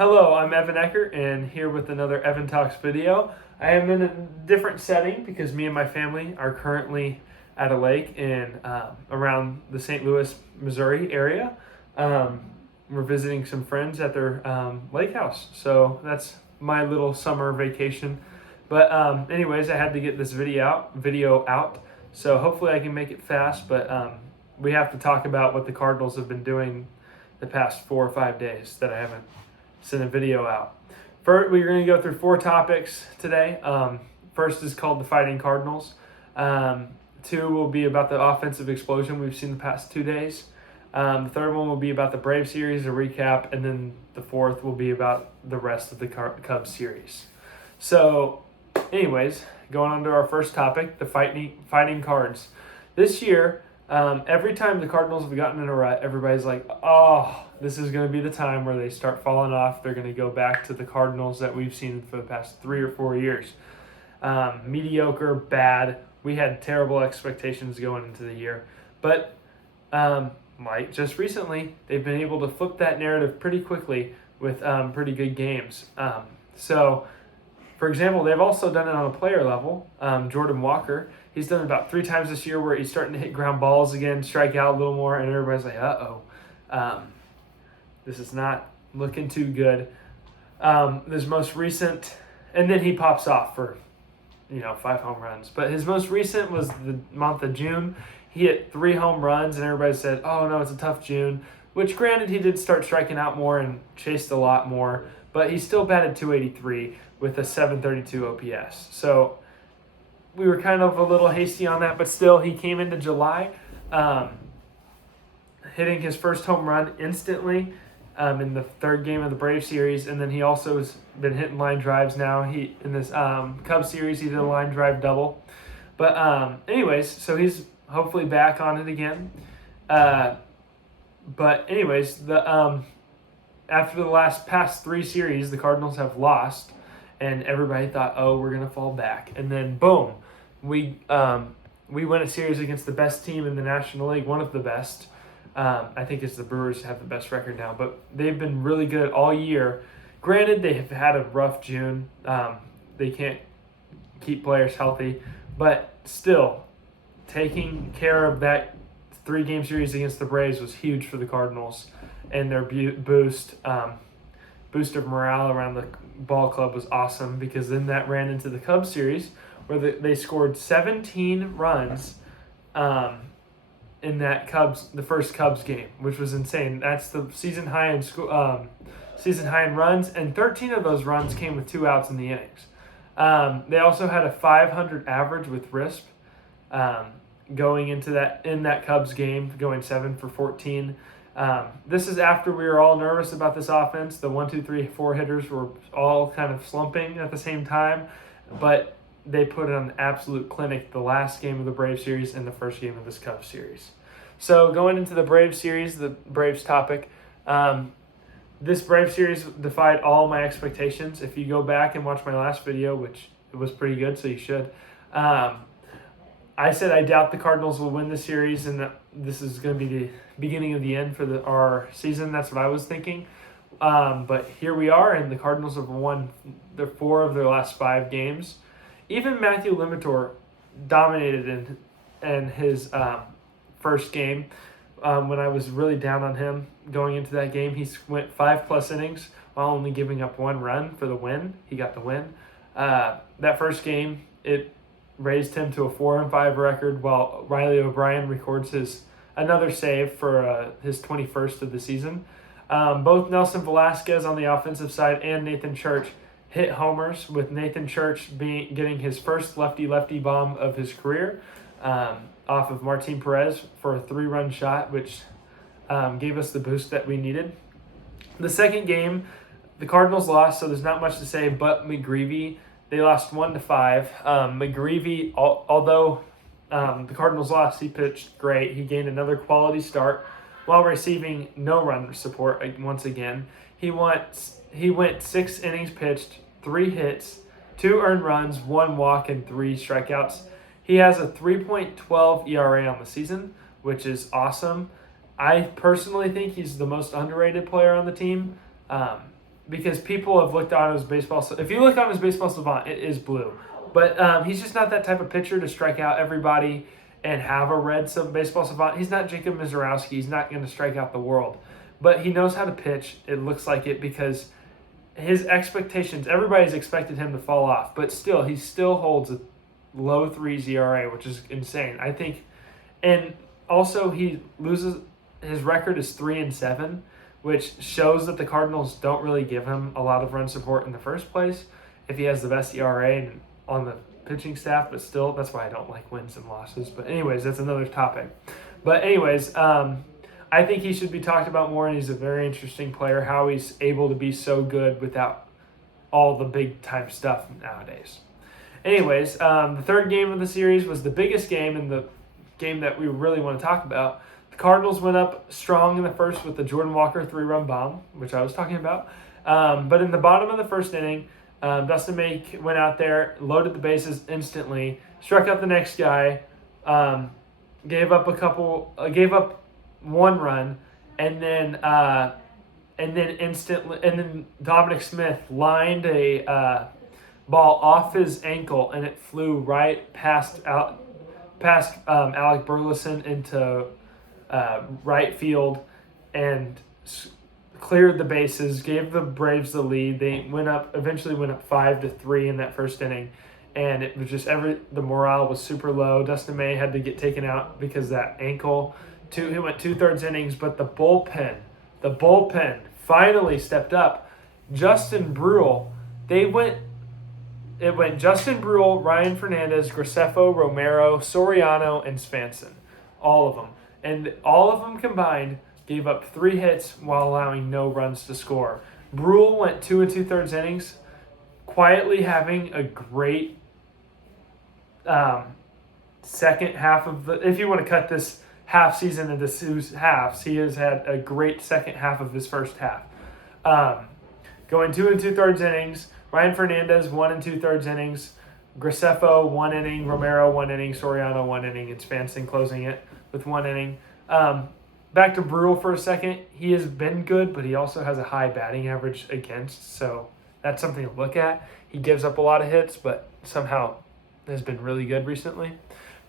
Hello, I'm Evan Eckert, and here with another Evan Talks video. I am in a different setting because me and my family are currently at a lake in around the St. Louis, Missouri area. We're visiting some friends at their lake house, so that's my little summer vacation. But anyways, I had to get this video out. So hopefully I can make it fast. But we have to talk about what the Cardinals have been doing the past 4 or 5 days that I haven't sent a video out. First, we're going to go through 4 topics today. First is called the Fighting Cardinals. 2 will be about the offensive explosion we've seen the past 2 days. The third one will be about the Brave series, a recap, and then the 4th will be about the rest of the Cubs series. So, anyways, going on to our first topic, the Fighting Cards. This year, every time the Cardinals have gotten in a rut, everybody's like, oh, this is going to be the time where they start falling off. They're going to go back to the Cardinals that we've seen for the past 3 or 4 years. Mediocre, bad. We had terrible expectations going into the year. But like just recently, they've been able to flip that narrative pretty quickly with pretty good games. So, for example, they've also done it on a player level. Jordan Walker, he's done it about 3 times this year where he's starting to hit ground balls again, strike out a little more, and everybody's like, uh-oh. This is not looking too good. His most recent, and then he pops off for, 5 home runs. But his most recent was the month of June. He hit 3 home runs, and everybody said, oh, no, it's a tough June. Which, granted, he did start striking out more and chased a lot more. But he still batted .283 with a .732 OPS. So we were kind of a little hasty on that, but still, he came into July hitting his first home run instantly in the 3rd game of the Brave series, and then he also has been hitting line drives now. In this Cubs series, he did a line drive double. But anyways, so he's hopefully back on it again. But anyways, after the past 3 series, the Cardinals have lost, and everybody thought, oh, we're going to fall back. And then, boom, we win a series against the best team in the National League, one of the best. I think it's the Brewers have the best record now, but they've been really good all year. Granted, they have had a rough June. They can't keep players healthy, but still, taking care of that 3-game series against the Braves was huge for the Cardinals, and their boost of morale around the ball club was awesome, because then that ran into the Cubs series where they scored 17 runs in the first Cubs game, which was insane. That's the season high in runs, and 13 of those runs came with 2 outs in the innings. They also had a .500 average with RISP going into that Cubs game, going 7 for 14. This is after we were all nervous about this offense. The 1, 2, 3, 4 hitters were all kind of slumping at the same time, but they put on an absolute clinic the last game of the Braves series and the first game of this Cubs series. So going into the Braves series, the Braves topic, this Braves series defied all my expectations. If you go back and watch my last video, which it was pretty good, so you should, I said I doubt the Cardinals will win the series, and that this is going to be the beginning of the end for our season. That's what I was thinking. But here we are, and the Cardinals have won 4 of their last 5 games. Even Matthew Limator dominated in his first game. When I was really down on him going into that game, he went 5+ innings while only giving up 1 run for the win. He got the win. That first game, it raised him to a 4-5 record, while Riley O'Brien records another save for his 21st of the season. Both Nelson Velasquez on the offensive side and Nathan Church hit homers, with Nathan Church getting his first lefty-lefty bomb of his career off of Martin Perez for a 3-run shot, which gave us the boost that we needed. The second game, the Cardinals lost, so there's not much to say, but McGreevy, they lost 1-5. McGreevy, although the Cardinals lost, he pitched great. He gained another quality start while receiving no run support once again. He went 6 innings pitched, 3 hits, 2 earned runs, 1 walk, and 3 strikeouts. He has a 3.12 ERA on the season, which is awesome. I personally think he's the most underrated player on the team. because people have looked on his baseball. If you look on his baseball savant, it is blue. But he's just not that type of pitcher to strike out everybody and have a red baseball savant. He's not Jacob Mizorowski. He's not going to strike out the world. But he knows how to pitch. It looks like it because his expectations, everybody's expected him to fall off. But still, he still holds a low 3 ERA, which is insane. I think, and also he loses, his record is 3-7, which shows that the Cardinals don't really give him a lot of run support in the first place if he has the best ERA on the pitching staff, but still, that's why I don't like wins and losses. But anyways, that's another topic. But anyways, I think he should be talked about more, and he's a very interesting player, how he's able to be so good without all the big-time stuff nowadays. Anyways, the third game of the series was the biggest game and the game that we really want to talk about. The Cardinals went up strong in the first with the Jordan Walker 3-run bomb, which I was talking about. But in the bottom of the first inning, Dustin May went out there, loaded the bases instantly, struck out the next guy, gave up one run, and then Dominic Smith lined a ball off his ankle, and it flew right past Alec Burleson into right field and cleared the bases, gave the Braves the lead. They eventually went up 5-3 in that first inning, and it was just the morale was super low. Dustin May had to get taken out because of that ankle. He went 2/3 innings, but the bullpen finally stepped up. Justin Bruihl, it went Justin Bruihl, Ryan Fernandez, Graceffo, Romero, Soriano, and Svanson. All of them. And all of them combined gave up 3 hits while allowing no runs to score. Bruihl went 2 2/3 innings, quietly having a great second half of if you want to cut this half season into 2 halves, he has had a great second half of his first half. Going 2 2/3 innings, Ryan Fernandez 1 2/3 innings, Graceffo 1 inning, Romero 1 inning, Soriano 1 inning, and Svanson closing it with 1 inning. Back to Bruihl for a second. He has been good, but he also has a high batting average against, so that's something to look at. He gives up a lot of hits, but somehow has been really good recently.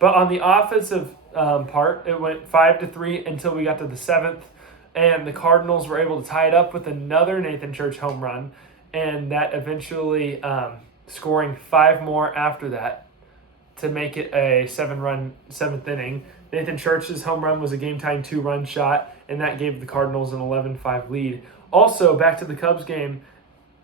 But on the offensive part, it went 5-3 until we got to the 7th, and the Cardinals were able to tie it up with another Nathan Church home run, and that eventually scoring 5 more after that to make it a 7-run 7th inning. Nathan Church's home run was a game-tying 2-run shot, and that gave the Cardinals an 11-5 lead. Also, back to the Cubs game,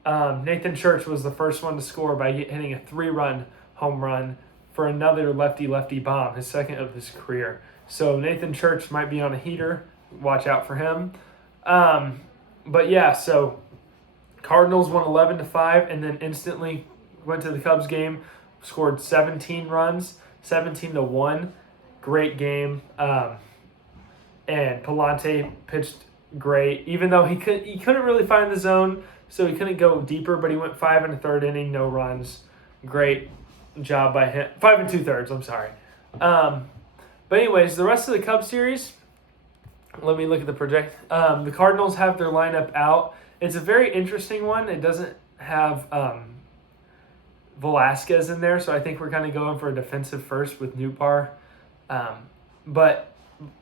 Nathan Church was the first one to score by hitting a 3-run home run for another lefty-lefty bomb, his second of his career. So Nathan Church might be on a heater. Watch out for him. But yeah, so Cardinals won 11-5, and then instantly went to the Cubs game, scored 17 runs, 17-1. Great game. And Palante pitched great, even though he couldn't really find the zone, so he couldn't go deeper, but he went 5 1/3 inning, no runs. Great job by him. 5 2/3, I'm sorry. But anyways, the rest of the Cubs series, let me look at the project. The Cardinals have their lineup out. It's a very interesting one. It doesn't have Velasquez in there, so I think we're kind of going for a defensive first with Nootbaar. But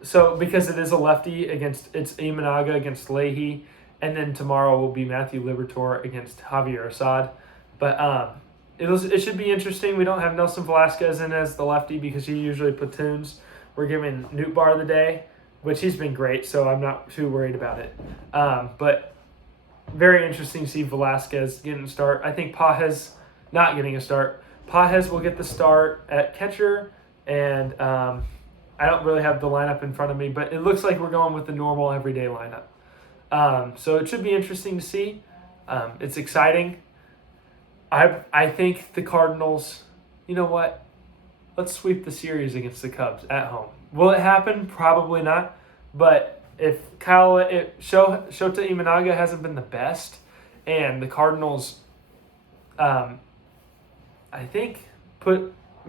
so because it is a lefty it's Imanaga against Leahy, and then tomorrow will be Matthew Liberatore against Javier Assad. But it should be interesting. We don't have Nelson Velasquez in as the lefty because he usually platoons. We're giving Nootbaar the day, which he's been great, so I'm not too worried about it. But very interesting to see Velasquez getting a start. I think Pages not getting a start. Pages will get the start at catcher, and I don't really have the lineup in front of me, but it looks like we're going with the normal everyday lineup. So it should be interesting to see. It's exciting. I think the Cardinals, you know what? Let's sweep the series against the Cubs at home. Will it happen? Probably not. But if Shota Imanaga hasn't been the best, and the Cardinals, I think,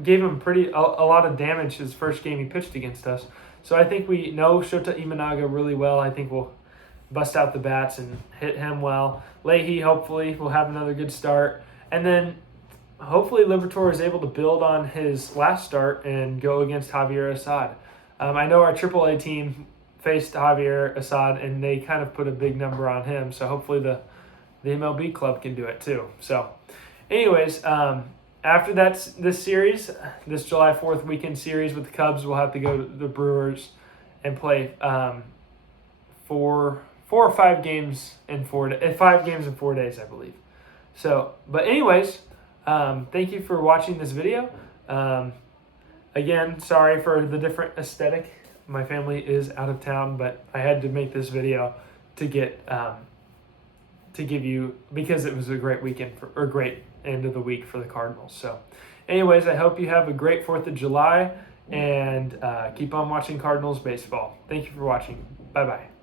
gave him a lot of damage his first game he pitched against us. So I think we know Shota Imanaga really well. I think we'll bust out the bats and hit him well. Leahy hopefully will have another good start. And then hopefully Liberatore is able to build on his last start and go against Javier Assad. I know our AAA team faced Javier Assad and they kind of put a big number on him. So hopefully the MLB club can do it too. So anyways, after this series, this July 4th weekend series with the Cubs, we'll have to go to the Brewers and play 4 or 5 games in 4 days, I believe. So, but anyways, thank you for watching this video. Again, sorry for the different aesthetic. My family is out of town, but I had to make this video to get to give you, because it was a great weekend or great end of the week for the Cardinals. So anyways, I hope you have a great 4th of July and keep on watching Cardinals baseball. Thank you for watching. Bye-bye.